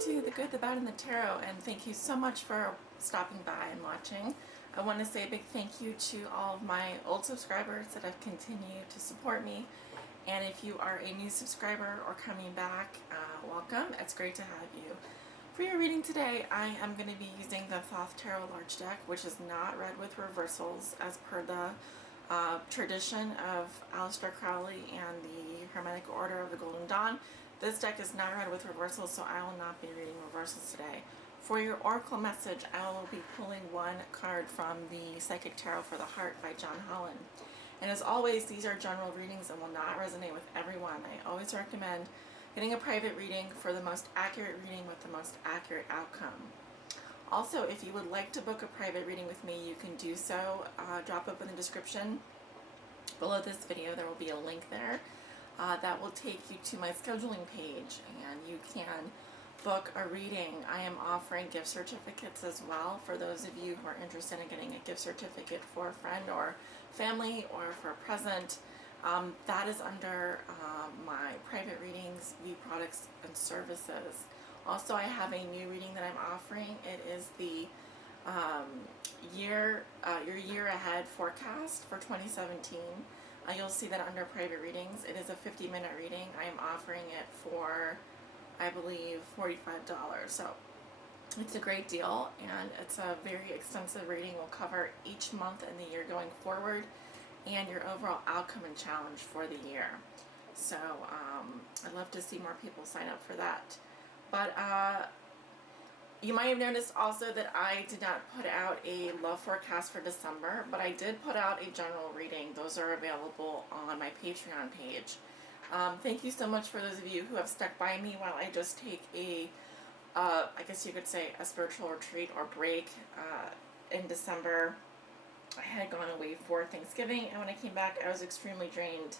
to The Good, the Bad, and the Tarot, and thank you so much for stopping by and watching. I want to say a big thank you to all of my old subscribers that have continued to support me, and if you are a new subscriber or coming back, welcome. It's great to have you. For your reading today, I am going to be using the Thoth Tarot Large Deck, which is not read with reversals as per the tradition of Aleister Crowley and the Hermetic Order of the Golden Dawn. This deck is not read with reversals, so I will not be reading reversals today. For your oracle message, I will be pulling one card from the Psychic Tarot for the Heart by John Holland. And as always, these are general readings and will not resonate with everyone. I always recommend getting a private reading for the most accurate reading with the most accurate outcome. Also, if you would like to book a private reading with me, you can do so. Drop up in the description below this video. There will be a link there that will take you to my scheduling page, and you can book a reading. I am offering gift certificates as well for those of you who are interested in getting a gift certificate for a friend or family or for a present. That is under my private readings, view products and services. Also, I have a new reading that I'm offering. It is the your year ahead forecast for 2017. You'll see that under private readings. It is a 50-minute reading. I am offering it for, I believe, $45. So it's a great deal, and it's a very extensive reading. Will cover each month in the year going forward and your overall outcome and challenge for the year. So I'd love to see more people sign up for that. But you might have noticed also that I did not put out a love forecast for December, but I did put out a general reading. Those are available on my Patreon page. Thank you so much for those of you who have stuck by me while I just take a, I guess you could say, a spiritual retreat or break in December. I had gone away for Thanksgiving, and when I came back, I was extremely drained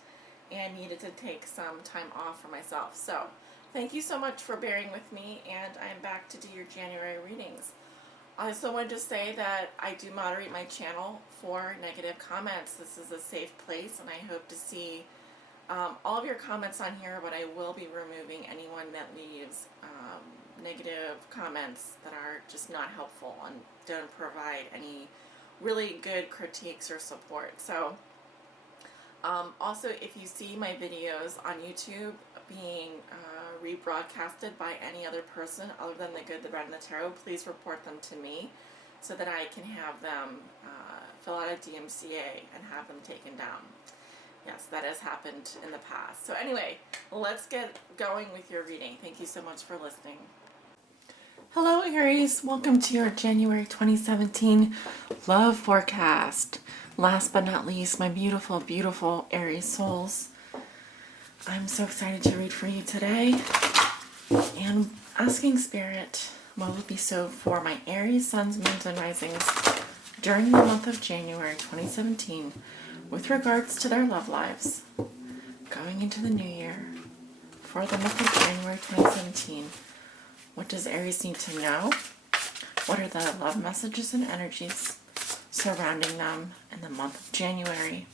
and needed to take some time off for myself. So thank you so much for bearing with me, and I'm back to do your January readings. I also wanted to say that I do moderate my channel for negative comments. This is a safe place, and I hope to see all of your comments on here, but I will be removing anyone that leaves negative comments that are just not helpful and don't provide any really good critiques or support. So also, if you see my videos on YouTube being rebroadcasted by any other person other than The Good, the Bad, and the Tarot, please report them to me so that I can have them fill out a DMCA and have them taken down. Yes, that has happened in the past. So anyway, let's get going with your reading. Thank you so much for listening. Hello, Aries. Welcome to your January 2017 love forecast. Last but not least, my beautiful, beautiful Aries souls. I'm so excited to read for you today, and asking Spirit what will be so for my Aries suns, moons, and risings during the month of January 2017 with regards to their love lives going into the new year. For the month of January 2017, what does Aries need to know? What are the love messages and energies surrounding them in the month of January?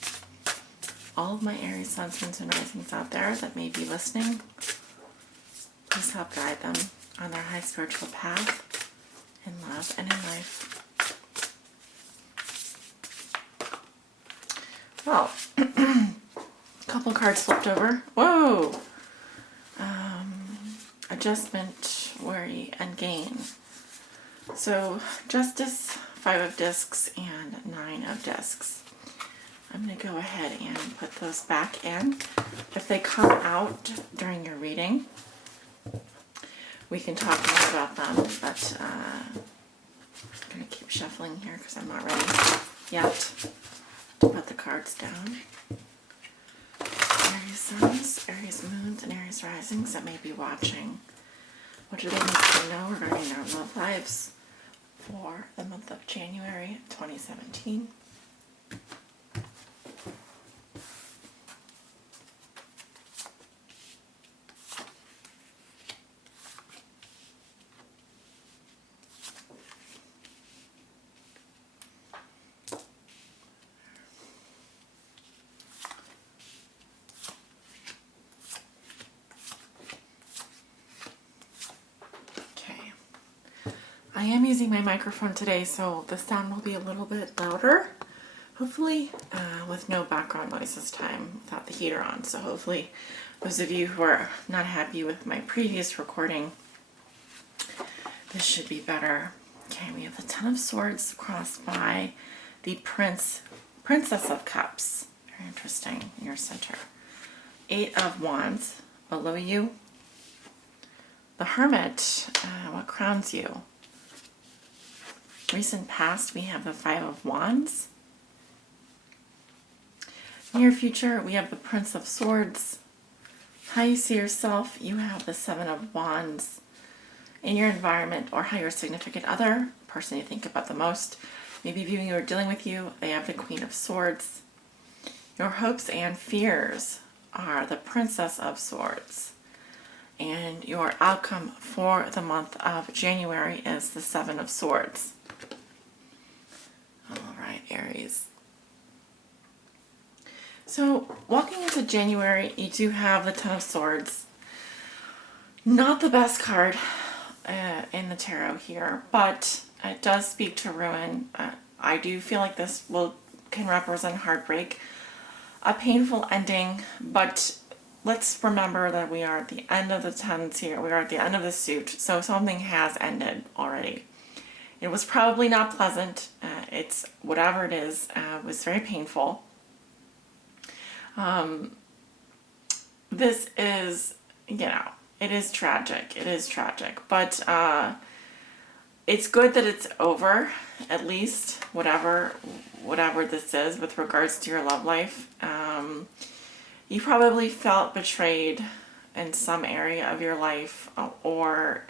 All of my Aries suns, moons, and risings out there that may be listening, please help guide them on their high spiritual path in love and in life. Well, a couple cards flipped over. Whoa! Adjustment, worry, and gain. So, Justice, 5 of Discs, and 9 of Discs. I'm going to go ahead and put those back in. If they come out during your reading, we can talk more about them, but I'm going to keep shuffling here because I'm not ready yet to put the cards down. Aries suns, Aries moons, and Aries risings that may be watching. What do they need to know regarding their love lives for the month of January 2017? I am using my microphone today, so the sound will be a little bit louder, hopefully, with no background noise this time, without the heater on. So hopefully those of you who are not happy with my previous recording, this should be better. Okay, we have the Ten of Swords crossed by the Princess of Cups. Very interesting in your center. Eight of Wands below you. The Hermit, what crowns you? Recent past, we have the Five of Wands. Near future, we have the Prince of Swords. How you see yourself, you have the Seven of Wands. In your environment, or how your significant other, person you think about the most, maybe viewing you or dealing with you, they have the Queen of Swords. Your hopes and fears are the Princess of Swords. And your outcome for the month of January is the Seven of Swords. All right, Aries. So, walking into January, you do have the Ten of Swords. Not the best card in the tarot here, but it does speak to ruin. I do feel like this can represent heartbreak, a painful ending, but let's remember that we are at the end of the tens here. We are at the end of the suit, so something has ended already. It was probably not pleasant. It's whatever it is. It was very painful. This is, it is tragic. It is tragic, but it's good that it's over. At least whatever this is with regards to your love life. You probably felt betrayed in some area of your life, or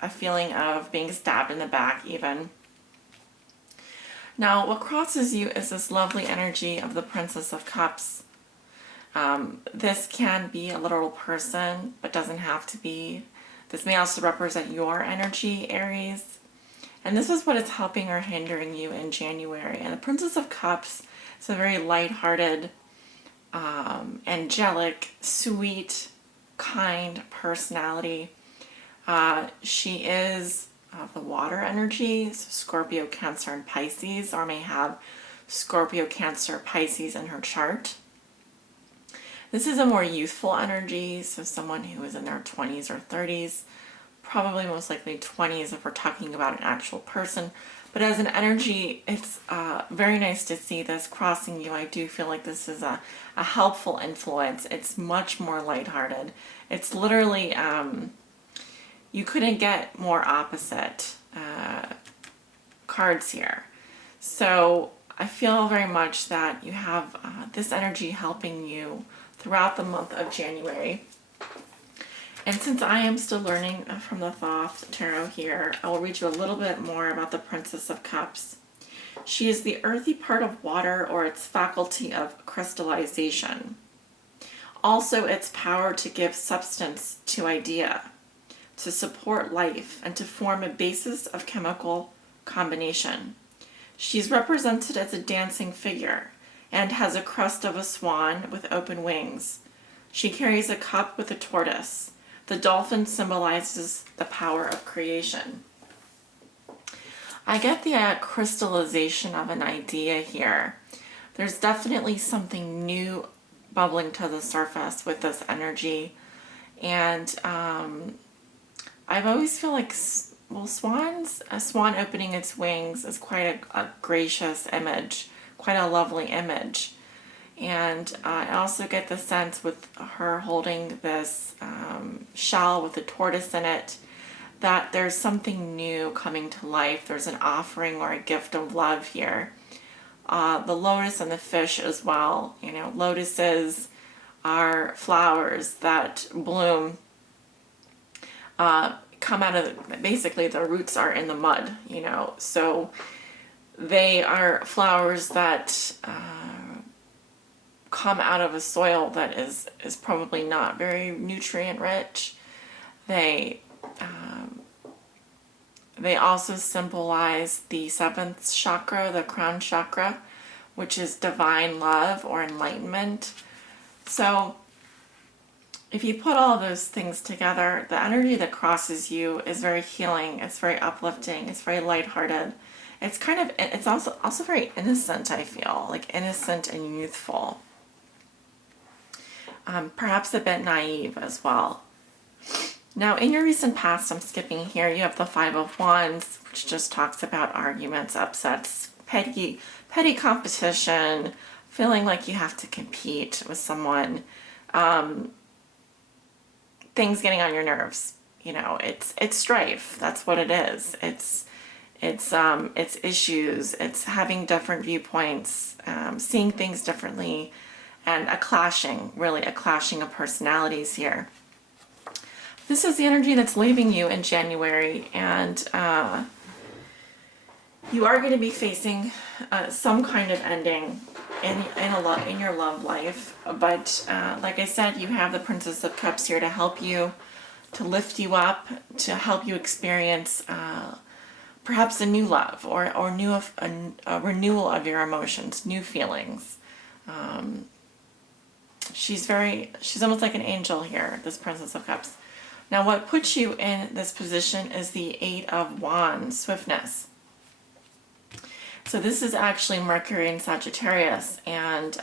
a feeling of being stabbed in the back even. Now, what crosses you is this lovely energy of the Princess of Cups. This can be a literal person, but doesn't have to be. This may also represent your energy, Aries. And this is what is helping or hindering you in January. And the Princess of Cups is a very lighthearted, angelic, sweet, kind personality. She is the water energy, so Scorpio, Cancer, and Pisces, or may have Scorpio, Cancer, Pisces in her chart. This is a more youthful energy, so someone who is in their 20s or 30s, probably most likely 20s if we're talking about an actual person. But as an energy, it's very nice to see this crossing you. I do feel like this is a helpful influence. It's much more lighthearted. It's literally, you couldn't get more opposite cards here. So I feel very much that you have this energy helping you throughout the month of January. And since I am still learning from the Thoth Tarot here, I will read you a little bit more about the Princess of Cups. She is the earthy part of water, or its faculty of crystallization. Also its power to give substance to idea, to support life, and to form a basis of chemical combination. She's represented as a dancing figure and has a crest of a swan with open wings. She carries a cup with a tortoise. The dolphin symbolizes the power of creation. I get the crystallization of an idea here. There's definitely something new bubbling to the surface with this energy. And I've always feel like, a swan opening its wings is quite a gracious image, quite a lovely image. And I also get the sense with her holding this shell with a tortoise in it, that there's something new coming to life. There's an offering or a gift of love here. The lotus and the fish as well. Lotuses are flowers that bloom, come out of, basically the roots are in the mud, so they are flowers that come out of a soil that is probably not very nutrient rich. They also symbolize the seventh chakra, the crown chakra, which is divine love or enlightenment. So if you put all those things together, the energy that crosses you is very healing. It's very uplifting. It's very lighthearted. It's kind of, it's also very innocent, I feel, like innocent and youthful. Perhaps a bit naive as well. Now, in your recent past, I'm skipping here, you have the Five of Wands, which just talks about arguments, upsets, petty competition, feeling like you have to compete with someone, things getting on your nerves. You know, it's strife. That's what it is. It's issues. It's having different viewpoints, seeing things differently, and a clashing of personalities here. This is the energy that's leaving you in January, and you are going to be facing some kind of ending in your love life. But like I said, you have the Princess of Cups here to help you, to lift you up, to help you experience perhaps a new love or a renewal of your emotions, new feelings. She's almost like an angel here, this Princess of Cups. Now, what puts you in this position is the Eight of Wands, swiftness. So this is actually Mercury in Sagittarius, and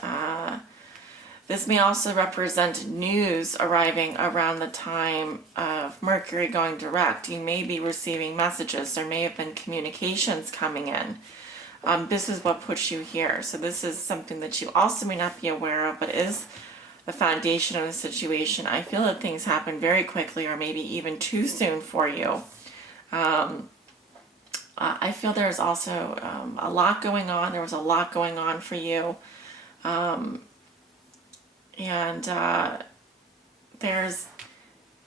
this may also represent news arriving around the time of Mercury going direct. You may be receiving messages. There may have been communications coming in. This is what puts you here. So this is something that you also may not be aware of, but is the foundation of the situation. I feel that things happen very quickly, or maybe even too soon for you. I feel there's also a lot going on. There was a lot going on for you. There's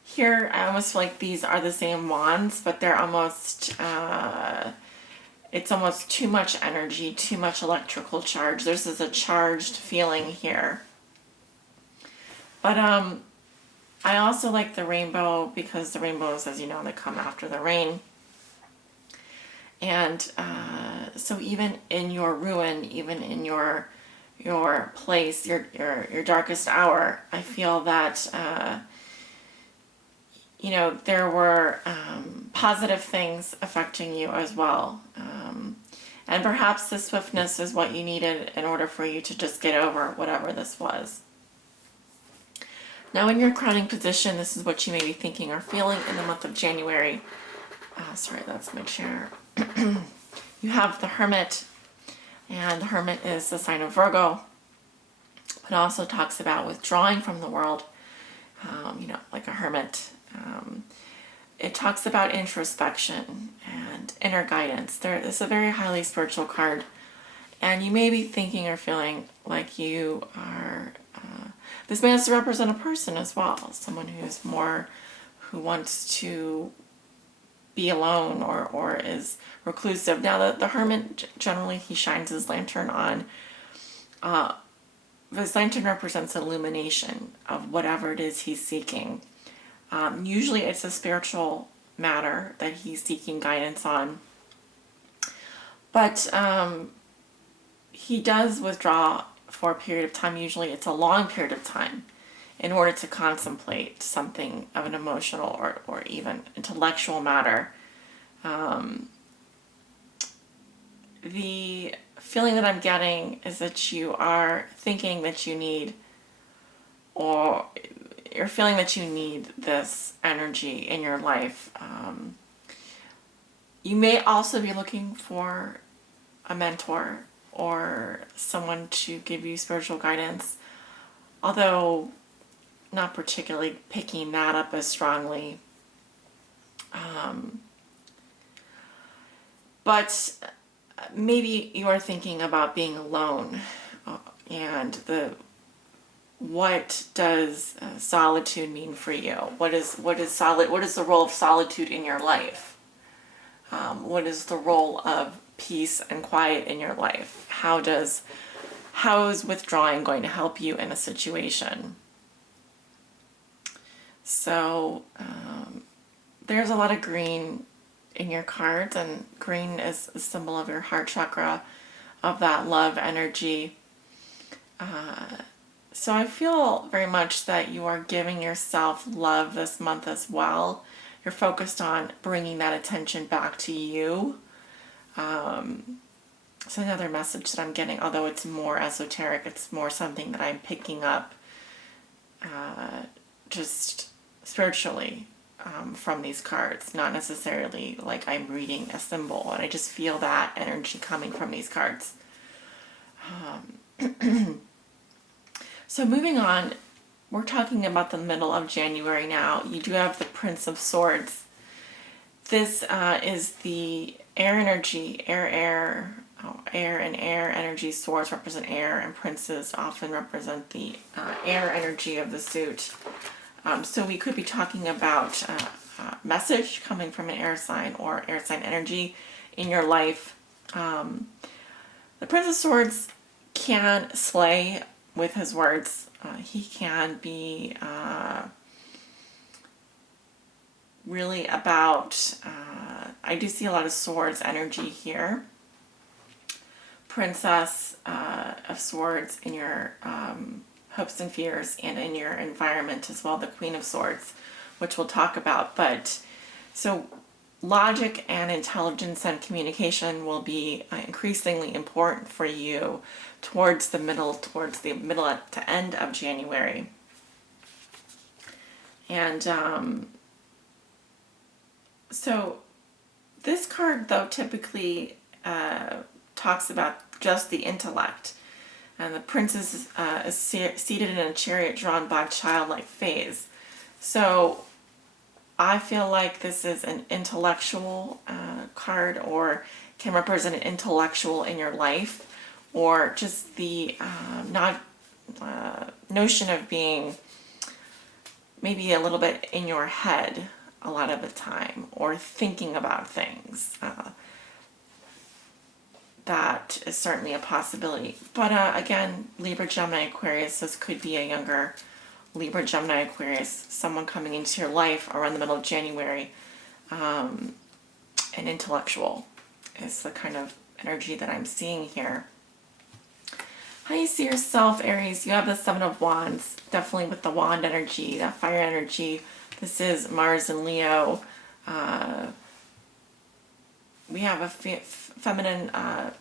here, I almost feel like these are the same wands, but they're almost, it's almost too much energy, too much electrical charge. This is a charged feeling here. But I also like the rainbow, because the rainbows, as you know, they come after the rain. And so even in your ruin, even in your place, your darkest hour, I feel that there were positive things affecting you as well. And perhaps the swiftness is what you needed in order for you to just get over whatever this was. Now, in your crowning position, this is what you may be thinking or feeling in the month of January. Sorry, that's my chair. You have the Hermit, and the Hermit is the sign of Virgo. It also talks about withdrawing from the world, like a hermit. It talks about introspection and inner guidance. It's a very highly spiritual card, and you may be thinking or feeling like you are. This may also represent a person as well, someone who wants to be alone or is reclusive. Now, the Hermit, generally, he shines his lantern on. This lantern represents illumination of whatever it is he's seeking. Usually it's a spiritual matter that he's seeking guidance on. But he does withdraw for a period of time. Usually it's a long period of time in order to contemplate something of an emotional or even intellectual matter. The feeling that I'm getting is that you are thinking that you need, or you're feeling that you need this energy in your life. You may also be looking for a mentor or someone to give you spiritual guidance, although not particularly picking that up as strongly. But maybe you are thinking about being alone, and what does solitude mean for you? What is the role of solitude in your life? What is the role of peace and quiet in your life? How is withdrawing going to help you in a situation? So there's a lot of green in your cards, and green is a symbol of your heart chakra, of that love energy. So I feel very much that you are giving yourself love this month as well. You're focused on bringing that attention back to you. It's another message that I'm getting, although it's more esoteric. It's more something that I'm picking up just spiritually from these cards, not necessarily like I'm reading a symbol. And I just feel that energy coming from these cards. So moving on, we're talking about the middle of January now. You do have the Prince of Swords. This is the air energy, air and air energy. Swords represent air, and princes often represent the air energy of the suit. So we could be talking about a message coming from an air sign or air sign energy in your life. The Prince of Swords can slay with his words. He can be really about, I do see a lot of swords energy here. Princess of Swords in your hopes and fears and in your environment as well, the Queen of Swords, which we'll talk about. But so logic and intelligence and communication will be increasingly important for you towards the middle to end of January. And so this card, though, typically talks about just the intellect. And the princess is seated in a chariot drawn by childlike phase. So I feel like this is an intellectual card, or can represent an intellectual in your life, or just the notion of being maybe a little bit in your head a lot of the time, or thinking about things. That is certainly a possibility. But again, Libra, Gemini, Aquarius, this could be a younger Libra, Gemini, Aquarius, someone coming into your life around the middle of January. An intellectual is the kind of energy that I'm seeing here. How you see yourself, Aries? You have the Seven of Wands, definitely with the wand energy, that fire energy. This is Mars and Leo. We have a feminine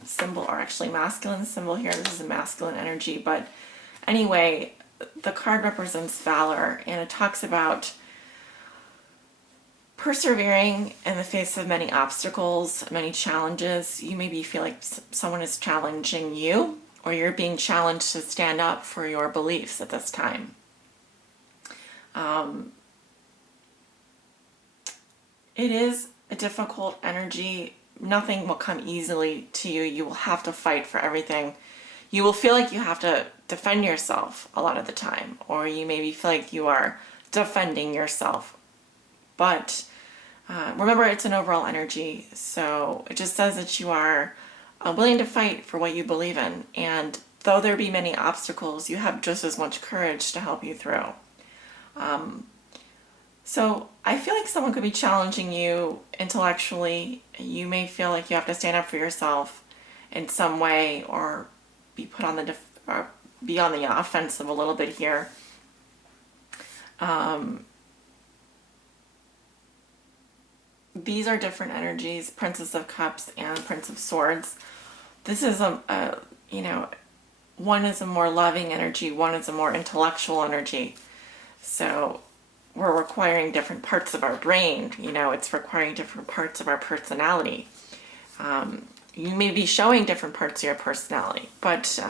symbol, or actually masculine symbol here. This is a masculine energy, but anyway, the card represents valor, and it talks about persevering in the face of many obstacles, many challenges. You maybe feel like someone is challenging you, or you're being challenged to stand up for your beliefs at this time. It is a difficult energy. Nothing will come easily to you. You will have to fight for everything. You will feel like you have to defend yourself a lot of the time, or you maybe feel like you are defending yourself. But remember, it's an overall energy, so it just says that you are willing to fight for what you believe in. And though there be many obstacles, you have just as much courage to help you through. So I feel like someone could be challenging you intellectually. You may feel like you have to stand up for yourself in some way, or be put on or be on the offensive a little bit here. These are different energies: Princess of Cups and Prince of Swords. This is one is a more loving energy, one is a more intellectual energy. So we're requiring different parts of our brain. It's requiring different parts of our personality. You may be showing different parts of your personality, but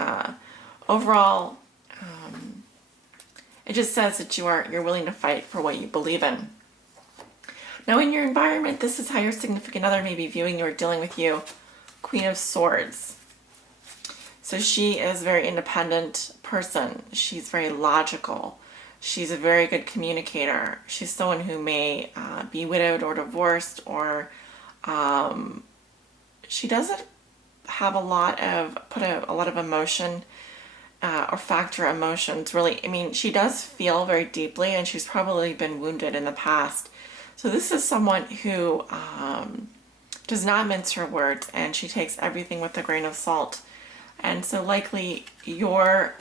overall, it just says that you're willing to fight for what you believe in. Now, in your environment, this is how your significant other may be viewing you or dealing with you. Queen of Swords. So she is a very independent person. She's very logical. She's a very good communicator. She's someone who may be widowed or divorced, or she doesn't have a lot of emotion or factor emotions, really. I mean, she does feel very deeply, and she's probably been wounded in the past. So this is someone who does not mince her words, and she takes everything with a grain of salt. And so likely your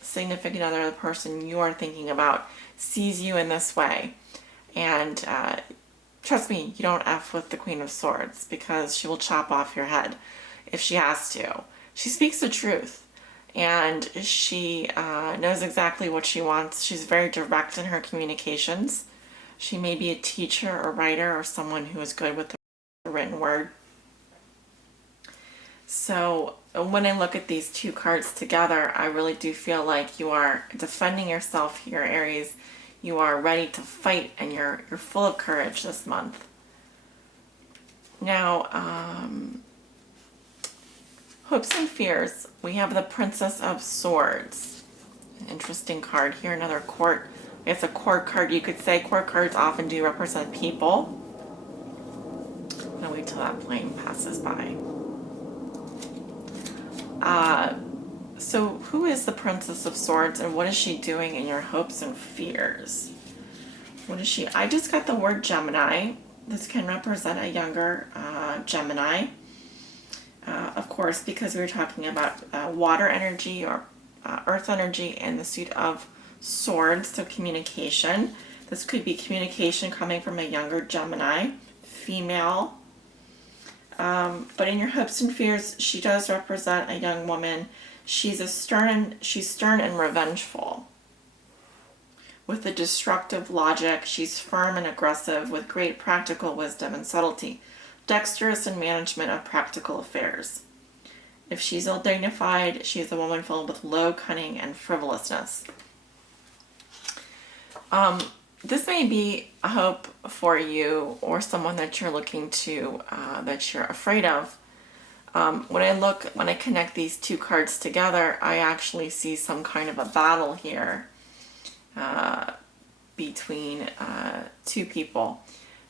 significant other, the person you are thinking about, sees you in this way. And trust me, you don't F with the Queen of Swords, because she will chop off your head if she has to. She speaks the truth, and she knows exactly what she wants. She's very direct in her communications. She may be a teacher or writer or someone who is good with the written word. So when I look at these two cards together, I really do feel like you are defending yourself here, Aries. You are ready to fight, and you're full of courage this month. Now, hopes and fears. We have the Princess of Swords. An interesting card here. Another court. It's a court card, you could say. Court cards often do represent people. I'm gonna wait till that plane passes by. So who is the Princess of Swords, and what is she doing in your hopes and fears? What is she? I just got the word Gemini. This can represent a younger Gemini. Of course, because we were talking about water energy or earth energy and the suit of swords, so communication. This could be communication coming from a younger Gemini, female. But in your hopes and fears, she does represent a young woman. She's stern and revengeful. With a destructive logic, she's firm and aggressive with great practical wisdom and subtlety, dexterous in management of practical affairs. If she's ill-dignified, she's a woman filled with low cunning and frivolousness. This may be a hope for you or someone that you're looking to, that you're afraid of. When I connect these two cards together, I actually see some kind of a battle here between two people.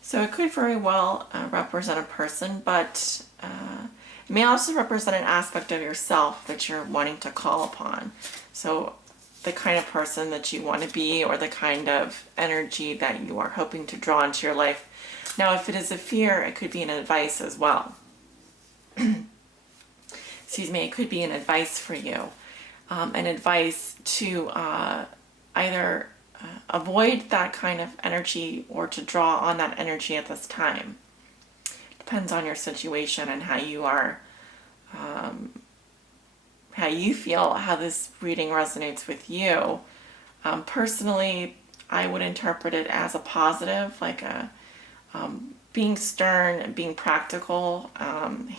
So it could very well represent a person, but it may also represent an aspect of yourself that you're wanting to call upon. So the kind of person that you want to be, or the kind of energy that you are hoping to draw into your life. Now, if it is a fear, it could be an advice as well. Excuse me, it could be an advice for you. An advice to either avoid that kind of energy or to draw on that energy at this time. Depends on your situation and how you are, how you feel, how this reading resonates with you. Personally, I would interpret it as a positive, like being stern, being practical,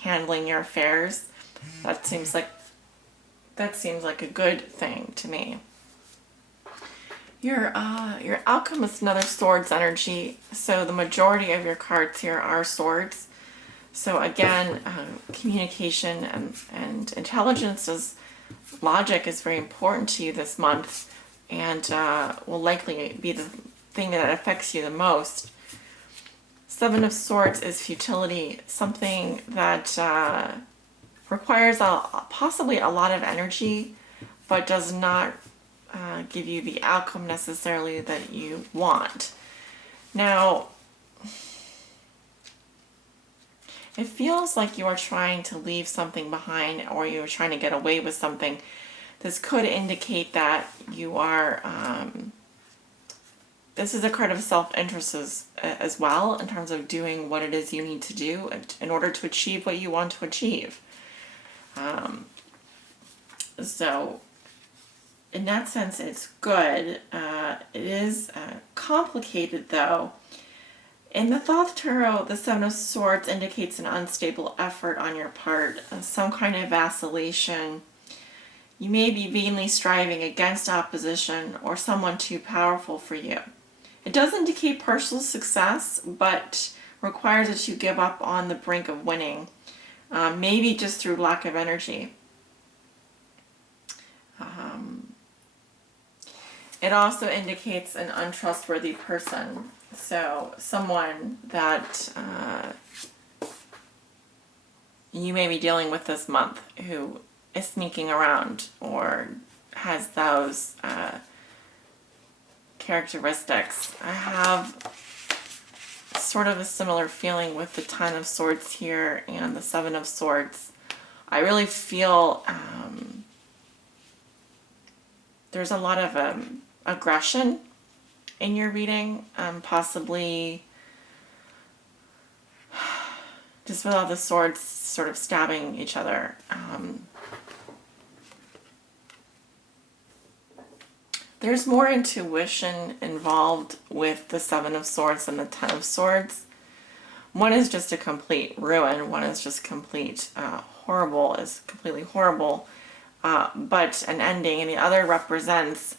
handling your affairs. That seems like a good thing to me. Your Alchemist, another swords energy. So the majority of your cards here are swords. So again, communication and intelligence logic is very important to you this month, and will likely be the thing that affects you the most. Seven of Swords is futility, something that requires possibly a lot of energy, but does not give you the outcome necessarily that you want. Now, it feels like you are trying to leave something behind, or you're trying to get away with something. This could indicate that you are, this is a card of self-interest as well, in terms of doing what it is you need to do in order to achieve what you want to achieve. So in that sense, it's good. It is complicated, though. In the Thoth Tarot, the Seven of Swords indicates an unstable effort on your part, some kind of vacillation. You may be vainly striving against opposition or someone too powerful for you. It does indicate partial success, but requires that you give up on the brink of winning, maybe just through lack of energy. It also indicates an untrustworthy person. So someone that you may be dealing with this month who is sneaking around or has those characteristics. I have sort of a similar feeling with the Ten of Swords here and the Seven of Swords. I really feel there's a lot of aggression in your reading, possibly just with all the swords sort of stabbing each other. There's more intuition involved with the Seven of Swords than the Ten of Swords. One is just a complete ruin. One is just complete horrible, is completely horrible, but an ending. And the other represents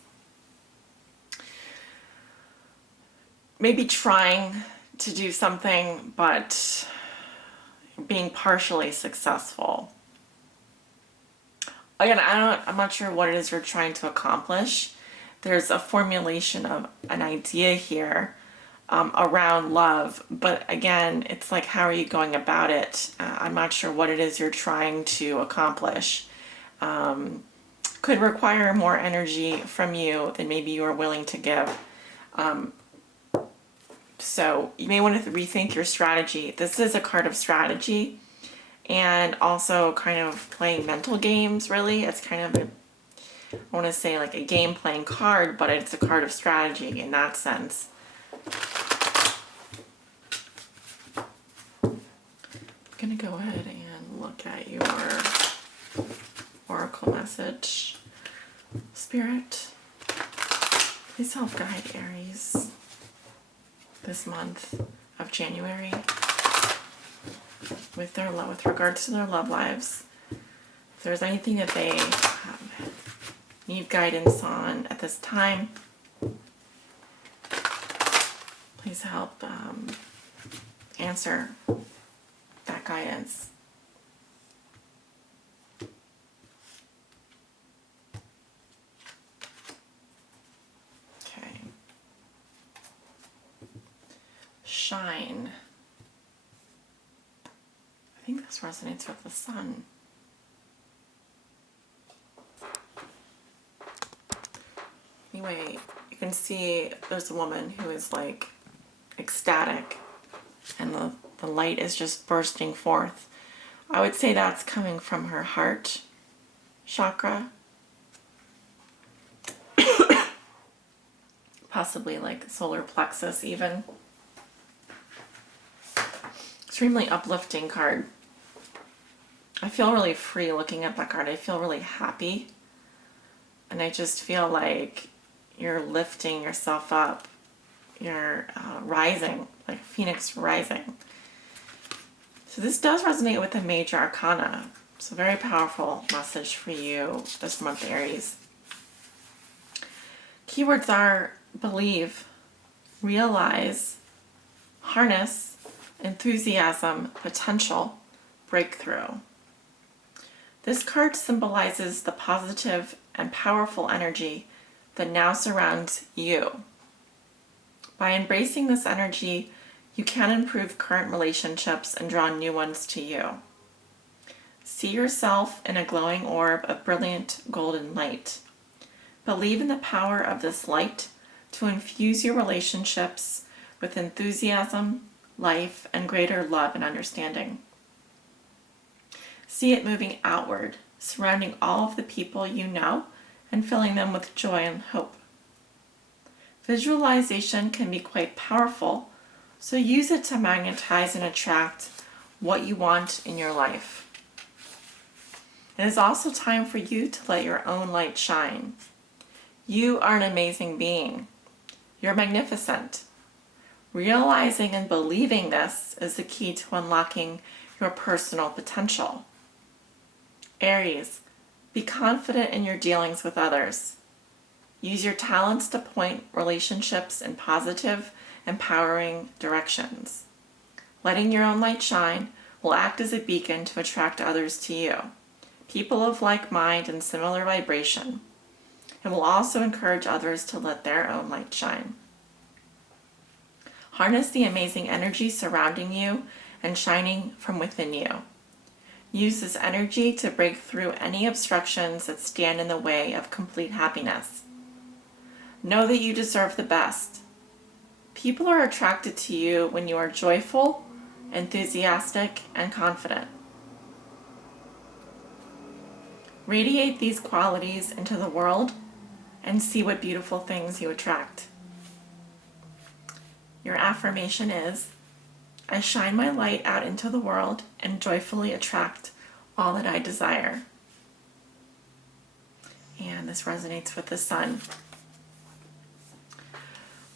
maybe trying to do something, but being partially successful. Again, I'm not sure what it is you're trying to accomplish. There's a formulation of an idea here around love, but again, it's like, how are you going about it? I'm not sure what it is you're trying to accomplish. Could require more energy from you than maybe you are willing to give. So you may want to rethink your strategy. This is a card of strategy and also kind of playing mental games, really. It's kind of I want to say like a game playing card, but it's a card of strategy in that sense. I'm going to go ahead and look at your oracle message. Spirit, please help guide Aries this month of January with regards to their love lives. If there's anything that they need guidance on at this time, please help answer that guidance. Okay. Shine. I think this resonates with the sun. Anyway, you can see there's a woman who is like ecstatic and the light is just bursting forth. I would say that's coming from her heart chakra. Possibly like solar plexus even. Extremely uplifting card. I feel really free looking at that card. I feel really happy. And I just feel like you're lifting yourself up. You're rising, like a phoenix rising. So this does resonate with the major arcana. It's a very powerful message for you this month, Aries. Keywords are believe, realize, harness, enthusiasm, potential, breakthrough. This card symbolizes the positive and powerful energy that now surrounds you. By embracing this energy, you can improve current relationships and draw new ones to you. See yourself in a glowing orb of brilliant golden light. Believe in the power of this light to infuse your relationships with enthusiasm, life, and greater love and understanding. See it moving outward, surrounding all of the people you know and filling them with joy and hope. Visualization can be quite powerful, so use it to magnetize and attract what you want in your life. It is also time for you to let your own light shine. You are an amazing being. You're magnificent. Realizing and believing this is the key to unlocking your personal potential. Aries, be confident in your dealings with others. Use your talents to point relationships in positive, empowering directions. Letting your own light shine will act as a beacon to attract others to you, people of like mind and similar vibration, and will also encourage others to let their own light shine. Harness the amazing energy surrounding you and shining from within you. Use this energy to break through any obstructions that stand in the way of complete happiness. Know that you deserve the best. People are attracted to you when you are joyful, enthusiastic, and confident. Radiate these qualities into the world and see what beautiful things you attract. Your affirmation is, I shine my light out into the world and joyfully attract all that I desire. And this resonates with the sun.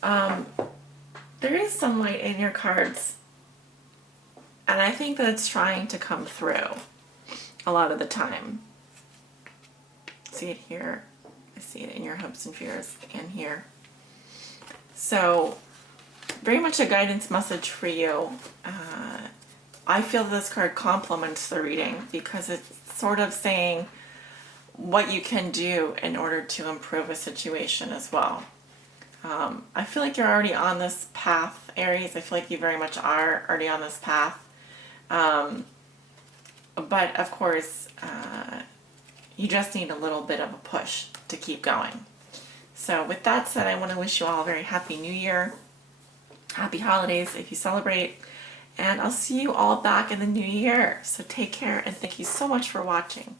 There is sunlight in your cards, and I think that it's trying to come through a lot of the time. See it here. I see it in your hopes and fears and here. So, very much a guidance message for you. I feel this card complements the reading because it's sort of saying what you can do in order to improve a situation as well. I feel like you're already on this path, Aries. I feel like you very much are already on this path. But of course, you just need a little bit of a push to keep going. So with that said, I want to wish you all a very happy new year. Happy holidays if you celebrate. And I'll see you all back in the new year. So take care and thank you so much for watching.